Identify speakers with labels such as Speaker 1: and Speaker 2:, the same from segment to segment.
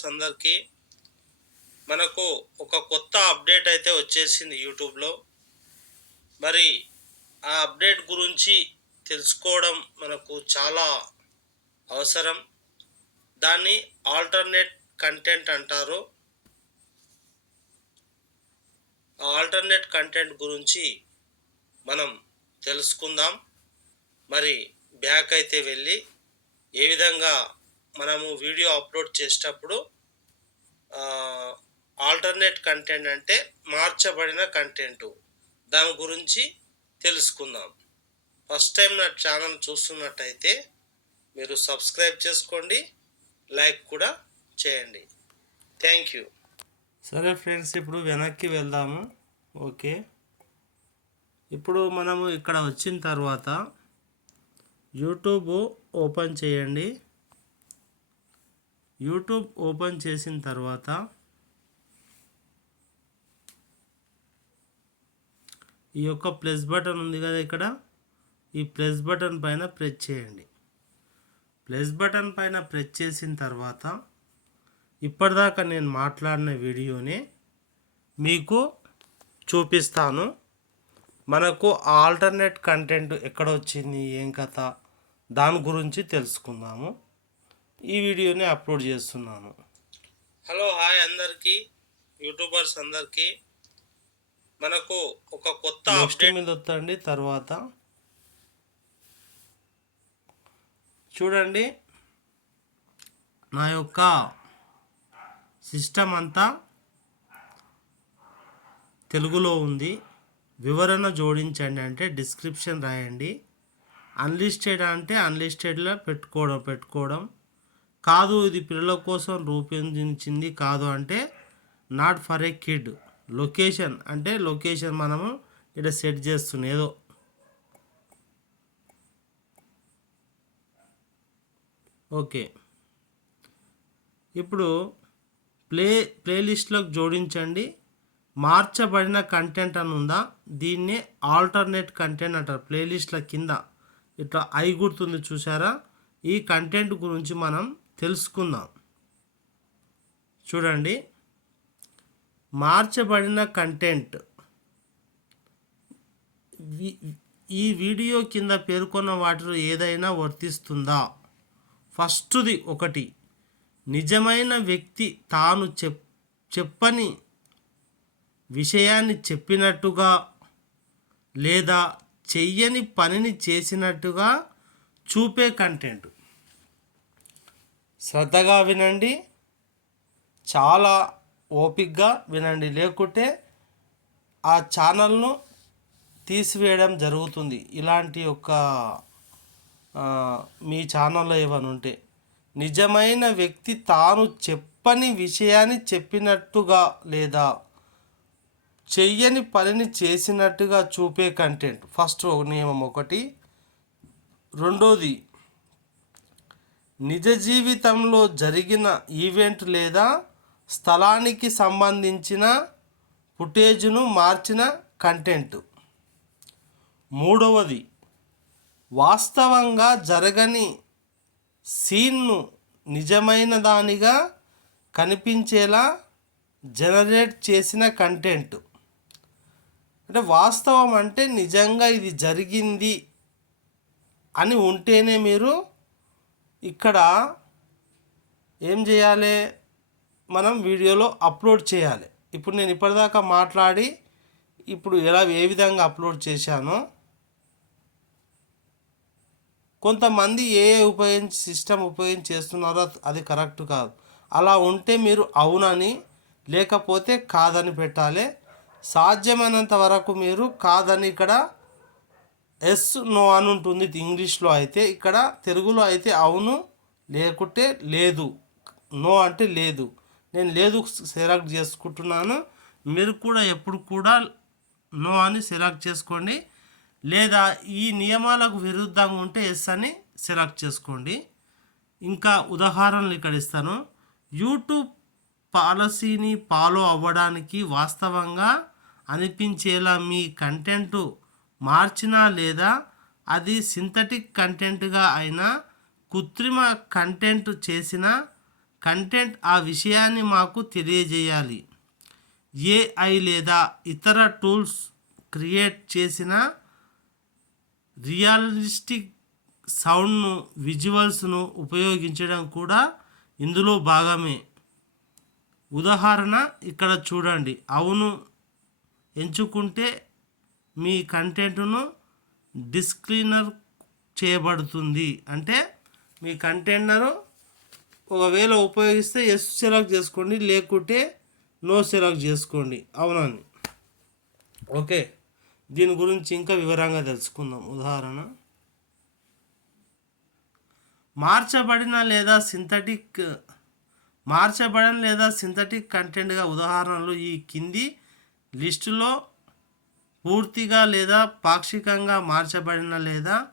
Speaker 1: YouTubers అందరికీ. మనకు ఒక కొత్త అప్డేట్ అయితే వచ్చేసింది యూట్యూబ్లో. మరి ఆ అప్డేట్ గురించి తెలుసుకోవడం మనకు చాలా అవసరం. దాన్ని ఆల్టర్నేట్ కంటెంట్ అంటారు. ఆ ఆల్టర్నేట్ కంటెంట్ గురించి మనం తెలుసుకుందాం. మరి బ్యాక్ అయితే వెళ్ళి ఏ విధంగా మనము వీడియో అప్లోడ్ చేసేటప్పుడు ఆల్టర్నేట్ కంటెంట్ అంటే మార్చబడిన కంటెంట్ దాని గురించి తెలుసుకుందాం. ఫస్ట్ టైం నా ఛానల్ చూస్తున్నట్టయితే మీరు సబ్స్క్రైబ్ చేసుకోండి లైక్ కూడా చేయండి. థ్యాంక్ యూ సరే ఫ్రెండ్స్ ఇప్పుడు వెనక్కి వెళ్దాము. ఓకే. ఇప్పుడు మనము ఇక్కడ వచ్చిన తర్వాత యూట్యూబ్ ఓపెన్ చేయండి. యూట్యూబ్ ఓపెన్ చేసిన తర్వాత ఈ యొక్క ప్లస్ బటన్ ఉంది కదా ఇక్కడ. ఈ ప్లస్ బటన్ పైన ప్రెస్ చేయండి. ప్లస్ బటన్ పైన ప్రెస్ చేసిన తర్వాత ఇప్పటిదాకా నేను మాట్లాడిన వీడియోని మీకు చూపిస్తాను. మనకు ఆల్టర్నేట్ కంటెంట్ ఎక్కడ వచ్చింది ఏం కథ దాని గురించి తెలుసుకుందాము. ఈ వీడియోని అప్లోడ్ చేస్తున్నాను. హలో హాయ్ అందరికీ యూట్యూబర్స్ అందరికీ. మనకు ఒక కొత్త అప్డేట్ మీద వద్దండి తర్వాత. చూడండి. నా యొక్క సిస్టమ్ అంతా తెలుగులో ఉంది. వివరణ జోడించండి అంటే డిస్క్రిప్షన్ రాయండి. అన్లిస్టెడ్ అంటే అన్లిస్టెడ్లో పెట్టుకోవడం పెట్టుకోవడం. కాదు ఇది పిల్లల కోసం రూపొందించింది కాదు అంటే not for a kid location అంటే లొకేషన్ మనము ఇక్కడ సెట్ చేస్తున్న ఏదో. ఓకే ఇప్పుడు ప్లే ప్లేలిస్ట్లోకి జోడించండి. మార్చబడిన కంటెంట్ అని ఉందా? దీన్నే ఆల్టర్నేట్ కంటెంట్ అంటారు ప్లేలిస్ట్ల కింద. ఇట్లా ఐ గుర్తుంది చూసారా? ఈ కంటెంట్ గురించి మనం తెలుసుకుందాం. చూడండి. మార్చబడిన కంటెంట్. ఈ వీడియో కింద పేర్కొన్న వాటిలో ఏదైనా వర్తిస్తుందా? ఫస్ట్ది ఒకటి నిజమైన వ్యక్తి తాను చెప్ చెప్పని విషయాన్ని చెప్పినట్టుగా లేదా చెయ్యని పనిని చేసినట్టుగా చూపే కంటెంట్. శ్రద్ధగా వినండి. చాలా ఓపిక్గా వినండి. లేకుంటే ఆ ఛానల్ను తీసివేయడం జరుగుతుంది. ఇలాంటి ఒక మీ ఛానల్లో ఏమైనా ఉంటే. నిజమైన వ్యక్తి తాను చెప్పని విషయాన్ని చెప్పినట్టుగా లేదా చెయ్యని పనిని చేసినట్టుగా చూపే కంటెంట్. ఫస్ట్ నియమం ఒకటి. రెండోది నిజ జీవితంలో జరిగిన ఈవెంట్ లేదా స్థలానికి సంబంధించిన ఫుటేజ్ను మార్చిన కంటెంట్. మూడవది వాస్తవంగా జరగని సీన్ను నిజమైన దానిగా కనిపించేలా జనరేట్ చేసిన కంటెంట్. అంటే వాస్తవం అంటే నిజంగా ఇది జరిగింది అని ఉంటేనే మీరు ఇక్కడ ఏం చేయాలి? మనం వీడియోలో అప్లోడ్ చేయాలి. ఇప్పుడు నేను ఇప్పటిదాకా మాట్లాడి ఇప్పుడు ఎలా ఏ విధంగా అప్లోడ్ చేశానో కొంతమంది ఏ ఉపయోగించి సిస్టమ్ ఉపయోగించి చేస్తున్నారో అది కరెక్ట్ కాదు. అలా ఉంటే మీరు అవునని లేకపోతే కాదని పెట్టాలి. సాధ్యమైనంత వరకు మీరు కాదని ఇక్కడ ఎస్ నో అని ఉంటుంది ఇంగ్లీష్లో అయితే. ఇక్కడ తెలుగులో అయితే అవును లేకుంటే లేదు. నో అంటే లేదు. నేను లేదు సెలెక్ట్ చేసుకుంటున్నాను. మీరు కూడా ఎప్పుడు కూడా నో అని సెలెక్ట్ చేసుకోండి. లేదా ఈ నియమాలకు విరుద్ధంగా ఉంటే ఎస్ అని సెలెక్ట్ చేసుకోండి. ఇంకా ఉదాహరణలు ఇక్కడ ఇస్తాను. యూట్యూబ్ పాలసీని ఫాలో అవ్వడానికి వాస్తవంగా అనిపించేలా మీ కంటెంట్ మార్చినా లేదా అది సింథటిక్ కంటెంట్గా అయినా కృత్రిమ కంటెంట్ చేసిన కంటెంట్ ఆ విషయాన్ని మాకు తెలియజేయాలి. ఏఐ లేదా ఇతర టూల్స్ క్రియేట్ చేసిన రియలిస్టిక్ సౌండ్ను విజువల్స్ను ఉపయోగించడం కూడా ఇందులో భాగమే. ఉదాహరణ ఇక్కడ చూడండి. అవును ఎంచుకుంటే మీ కంటెంట్ను డిస్క్లీనర్ చేయబడుతుంది. అంటే మీ కంటైనర్ ఒకవేళ ఉపయోగిస్తే ఎస్ సెలెక్ట్ చేసుకోండి. లేకుంటే నో సెలెక్ట్ చేసుకోండి. అవునండి. ఓకే. దీని గురించి ఇంకా వివరంగా తెలుసుకుందాం. ఉదాహరణ. మార్చబడిన లేదా సింథటిక్ మార్చబడిన లేదా సింథటిక్ కంటెంట్గా ఉదాహరణలు ఈ కింది లిస్టులో పూర్తిగా లేదా పాక్షికంగా మార్చబడిన లేదా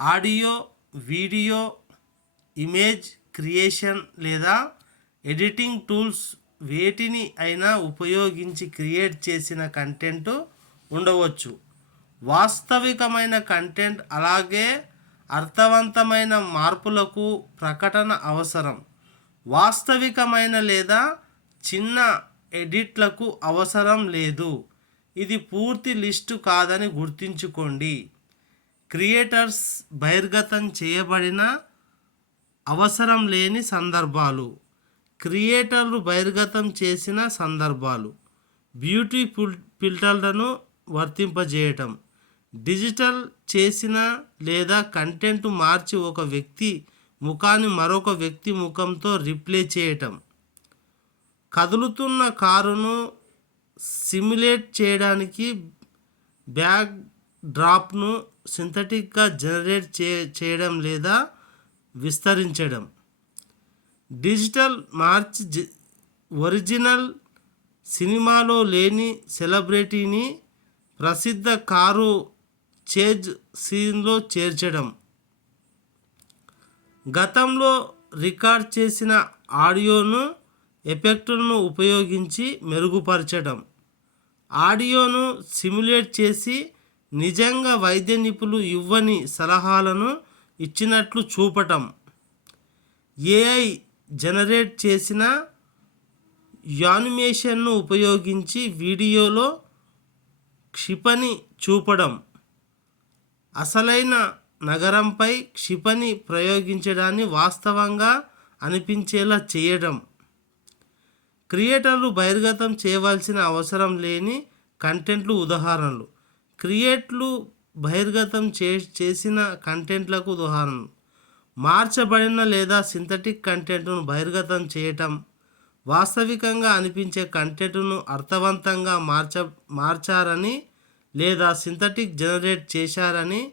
Speaker 1: ఆడియో వీడియో ఇమేజ్ క్రియేషన్ లేదా ఎడిటింగ్ టూల్స్ వేటిని అయినా ఉపయోగించి క్రియేట్ చేసిన కంటెంట్ ఉండవచ్చు. వాస్తవికమైన కంటెంట్ అలాగే అర్థవంతమైన మార్పులకు ప్రకటన అవసరం. వాస్తవికమైన లేదా చిన్న ఎడిట్లకు అవసరం లేదు. ఇది పూర్తి లిస్టు కాదని గుర్తుంచుకోండి. క్రియేటర్స్ బహిర్గతం చేయబడిన అవసరం లేని సందర్భాలు. క్రియేటర్లు బహిర్గతం చేసిన సందర్భాలు. బ్యూటీ ఫిల్ ఫిల్టర్లను వర్తింపజేయటం. డిజిటల్ చేసిన లేదా కంటెంట్ మార్చి ఒక వ్యక్తి ముఖాన్ని మరొక వ్యక్తి ముఖంతో రిప్లే చేయటం. కదులుతున్న కారును సిమ్యులేట్ చేయడానికి బ్యాక్ డ్రాప్ను సింథటిక్గా జనరేట్ చే చేయడం లేదా విస్తరించడం. డిజిటల్ మార్చ్ ఒరిజినల్ సినిమాలో లేని సెలబ్రిటీని ప్రసిద్ధ కారు చేజ్ సీన్లో చేర్చడం. గతంలో రికార్డ్ చేసిన ఆడియోను ఎఫెక్టులను ఉపయోగించి మెరుగుపరచడం. ఆడియోను సిమ్యులేట్ చేసి నిజంగా వైద్య నిపుణులు ఇవ్వని సలహాలను ఇచ్చినట్లు చూపటం. ఏఐ జనరేట్ చేసిన యానిమేషన్ను ఉపయోగించి వీడియోలో క్షిపణి చూపడం. అసలైన నగరంపై క్షిపణి ప్రయోగించడాన్ని వాస్తవంగా అనిపించేలా చేయడం. క్రియేటర్లు బహిర్గతం చేయవలసిన అవసరం లేని కంటెంట్లు ఉదాహరణలు. క్రియేట్లు బహిర్గతం చే చేసిన కంటెంట్లకు ఉదాహరణలు. మార్చబడిన లేదా సింథటిక్ కంటెంట్ను బహిర్గతం చేయటం వాస్తవికంగా అనిపించే కంటెంట్ను అర్థవంతంగా మార్చ మార్చారని లేదా సింథటిక్ జనరేట్ చేశారని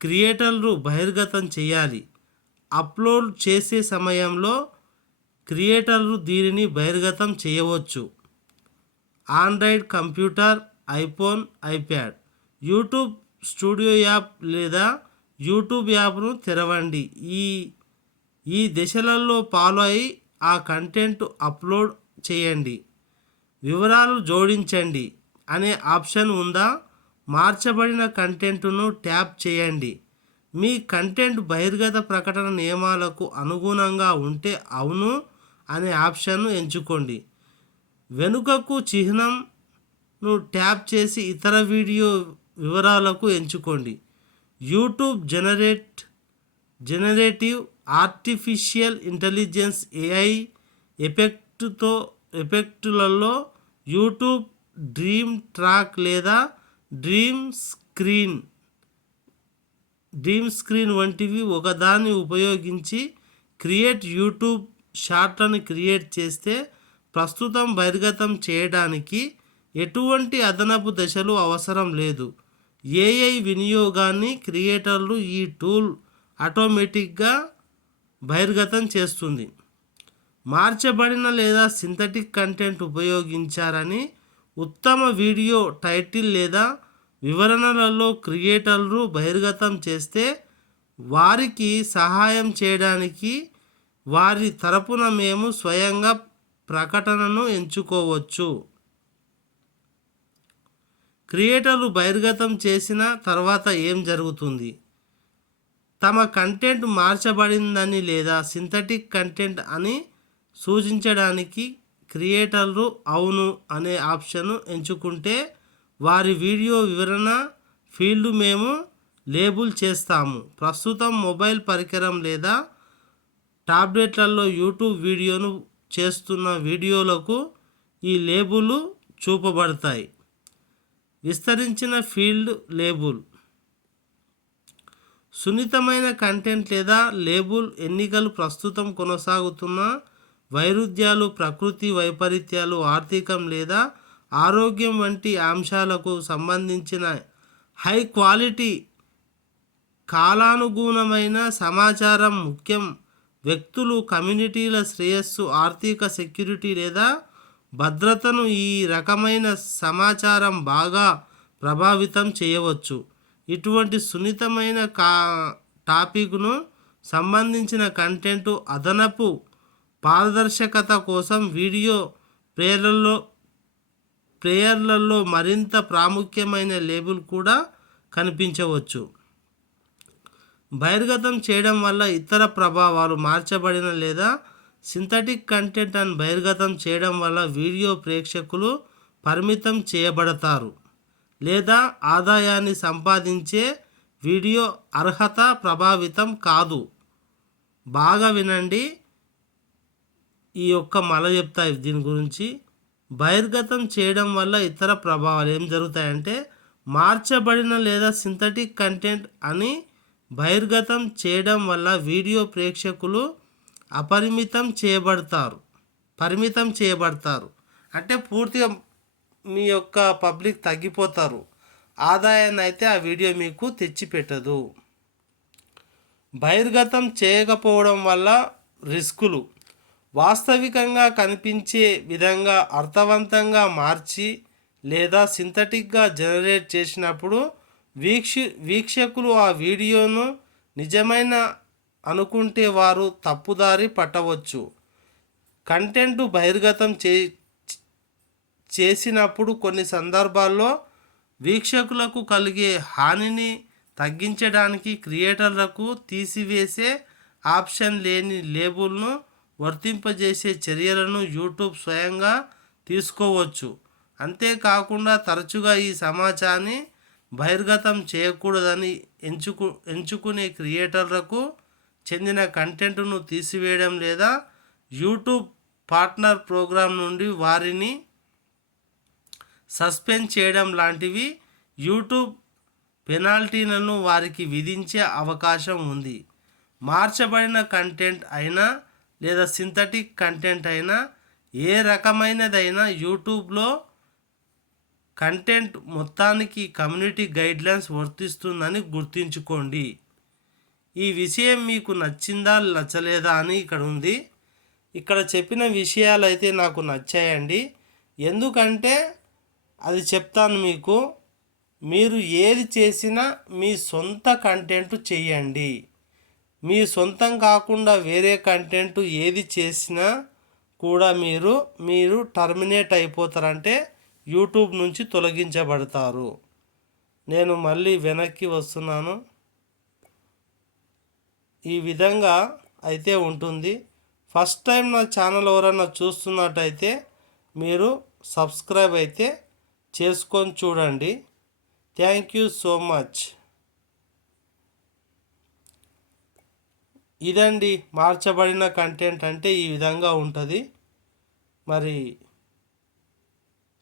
Speaker 1: క్రియేటర్లు బహిర్గతం చేయాలి. అప్లోడ్ చేసే సమయంలో క్రియేటర్లు దీనిని బహిర్గతం చేయవచ్చు. Android computer iPhone iPad. YouTube studio app లేదా యూట్యూబ్ యాప్ను తెరవండి. ఈ ఈ దశలలో ఫాలో అయి ఆ కంటెంట్ అప్లోడ్ చేయండి. వివరాలు జోడించండి అనే ఆప్షన్ ఉందా? మార్చబడిన కంటెంట్ను ట్యాప్ చేయండి. మీ కంటెంట్ బహిర్గత ప్రకటన నియమాలకు అనుగుణంగా ఉంటే అవును. అనే ఆప్షన్ను ఎంచుకోండి. వెనుకకు చిహ్నంను ట్యాప్ చేసి ఇతర వీడియో వివరాలకు ఎంచుకోండి. YouTube generate generative artificial intelligence AI ఎఫెక్ట్తో ఎఫెక్టులలో యూట్యూబ్ డ్రీమ్ ట్రాక్ లేదా డ్రీమ్ స్క్రీన్ డ్రీమ్ స్క్రీన్ వంటివి ఒకదాన్ని ఉపయోగించి క్రియేట్ యూట్యూబ్ షార్ట్లను క్రియేట్ చేస్తే ప్రస్తుతం బహిర్గతం చేయడానికి ఎటువంటి అదనపు దశలు అవసరం లేదు. ఏఐ వినియోగాన్ని క్రియేటర్లు ఈ టూల్ ఆటోమేటిక్గా బహిర్గతం చేస్తుంది. మార్చబడిన లేదా సింథటిక్ కంటెంట్ ఉపయోగించారని ఉత్తమ వీడియో టైటిల్ లేదా వివరణలలో క్రియేటర్లు బహిర్గతం చేస్తే వారికి సహాయం చేయడానికి వారి తరపున మేము స్వయంగా ప్రకటనను ఎంచుకోవచ్చు. క్రియేటర్లు బహిర్గతం చేసిన తర్వాత ఏం జరుగుతుంది? తమ కంటెంట్ మార్చబడిందని లేదా సింథటిక్ కంటెంట్ అని సూచించడానికి క్రియేటర్లు అవును అనే ఆప్షన్ ఎంచుకుంటే వారి వీడియో వివరణ ఫీల్డ్ మేము లేబుల్ చేస్తాము. ప్రస్తుతం మొబైల్ పరికరం లేదా టాబ్లెట్లలో యూట్యూబ్ వీడియోను చేస్తున్న వీడియోలకు ఈ లేబుల్ చూపబడతాయి. విస్తరించిన ఫీల్డ్ లేబుల్. సున్నితమైన కంటెంట్ లేదా లేబుల్ ఎన్నికలు ప్రస్తుతం కొనసాగుతున్న వైరుధ్యాలు ప్రకృతి వైపరీత్యాలు ఆర్థికం లేదా ఆరోగ్యం వంటి అంశాలకు సంబంధించిన హై క్వాలిటీ కాలానుగుణమైన సమాచారం ముఖ్యం. వ్యక్తులు కమ్యూనిటీల శ్రేయస్సు ఆర్థిక సెక్యూరిటీ లేదా భద్రతను ఈ రకమైన సమాచారం బాగా ప్రభావితం చేయవచ్చు. ఇటువంటి సున్నితమైన కా టాపిక్ను సంబంధించిన కంటెంట్ అదనపు పారదర్శకత కోసం వీడియో ప్రేయర్లలో ప్రేయర్లలో మరింత ప్రాముఖ్యమైన లేబుల్ కూడా కనిపించవచ్చు. బహిర్గతం చేయడం వల్ల ఇతర ప్రభావాలు మార్చబడిన లేదా సింథటిక్ కంటెంట్ అని బహిర్గతం చేయడం వల్ల వీడియో ప్రేక్షకులు పరిమితం చేయబడతారు లేదా ఆదాయాన్ని సంపాదించే వీడియో అర్హత ప్రభావితం కాదు. బాగా వినండి. ఈ యొక్క మల చెప్తా దీని గురించి. బహిర్గతం చేయడం వల్ల ఇతర ప్రభావాలు ఏం జరుగుతాయంటే మార్చబడిన లేదా సింథటిక్ కంటెంట్ అని బహిర్గతం చేయడం వల్ల వీడియో ప్రేక్షకులు అపరిమితం చేయబడతారు. పరిమితం చేయబడతారు. అంటే పూర్తిగా మీ యొక్క పబ్లిక్ తగ్గిపోతారు. ఆదాయాన్ని అయితే ఆ వీడియో మీకు తెచ్చిపెట్టదు. బహిర్గతం చేయకపోవడం వల్ల రిస్కులు. వాస్తవికంగా కనిపించే విధంగా అర్థవంతంగా మార్చి లేదా సింథటిక్గా జనరేట్ చేసినప్పుడు వీక్ష వీక్షకులు ఆ వీడియోను నిజమైన అనుకుంటే వారు తప్పుదారి పట్టవచ్చు. కంటెంట్ బహిర్గతం చే చేసినప్పుడు కొన్ని సందర్భాల్లో వీక్షకులకు కలిగే హానిని తగ్గించడానికి క్రియేటర్లకు తీసివేసే ఆప్షన్ లేని లేబుల్ను వర్తింపజేసే చర్యలను యూట్యూబ్ స్వయంగా తీసుకోవచ్చు. అంతేకాకుండా తరచుగా ఈ సమాచారాన్ని బహిర్గతం చేయకూడదని ఎంచుకు ఎంచుకునే క్రియేటర్లకు చెందిన కంటెంట్ను తీసివేయడం లేదా యూట్యూబ్ పార్ట్నర్ ప్రోగ్రాం నుండి వారిని సస్పెండ్ చేయడం లాంటివి యూట్యూబ్ పెనాల్టీలను వారికి విధించే అవకాశం ఉంది. మార్చబడిన కంటెంట్ అయినా లేదా సింథటిక్ కంటెంట్ అయినా ఏ రకమైనదైనా యూట్యూబ్లో కంటెంట్ మొత్తానికి కమ్యూనిటీ గైడ్లైన్స్ వర్తిస్తుందని గుర్తుంచుకోండి. ఈ విషయం మీకు నచ్చిందా నచ్చలేదా అని ఇక్కడ ఉంది. ఇక్కడ చెప్పిన విషయాలు అయితే నాకు నచ్చాయండి. ఎందుకంటే అది చెప్తాను మీకు మీరు ఏది చేసినా మీ సొంత కంటెంట్ చేయండి. మీ సొంతం కాకుండా వేరే కంటెంట్ ఏది చేసినా కూడా మీరు మీరు టర్మినేట్ అయిపోతారంటే యూట్యూబ్ నుంచి తొలగించబడతారు. నేను మళ్ళీ వెనక్కి వస్తున్నాను. ఈ విధంగా అయితే ఉంటుంది. ఫస్ట్ టైం నా ఛానల్ ఎవరైనా చూస్తున్నట్టయితే మీరు సబ్స్క్రైబ్ అయితే చేసుకొని చూడండి. Thank you so much. ఇదండి మార్చబడిన కంటెంట్ అంటే ఈ విధంగా ఉంటుంది. మరి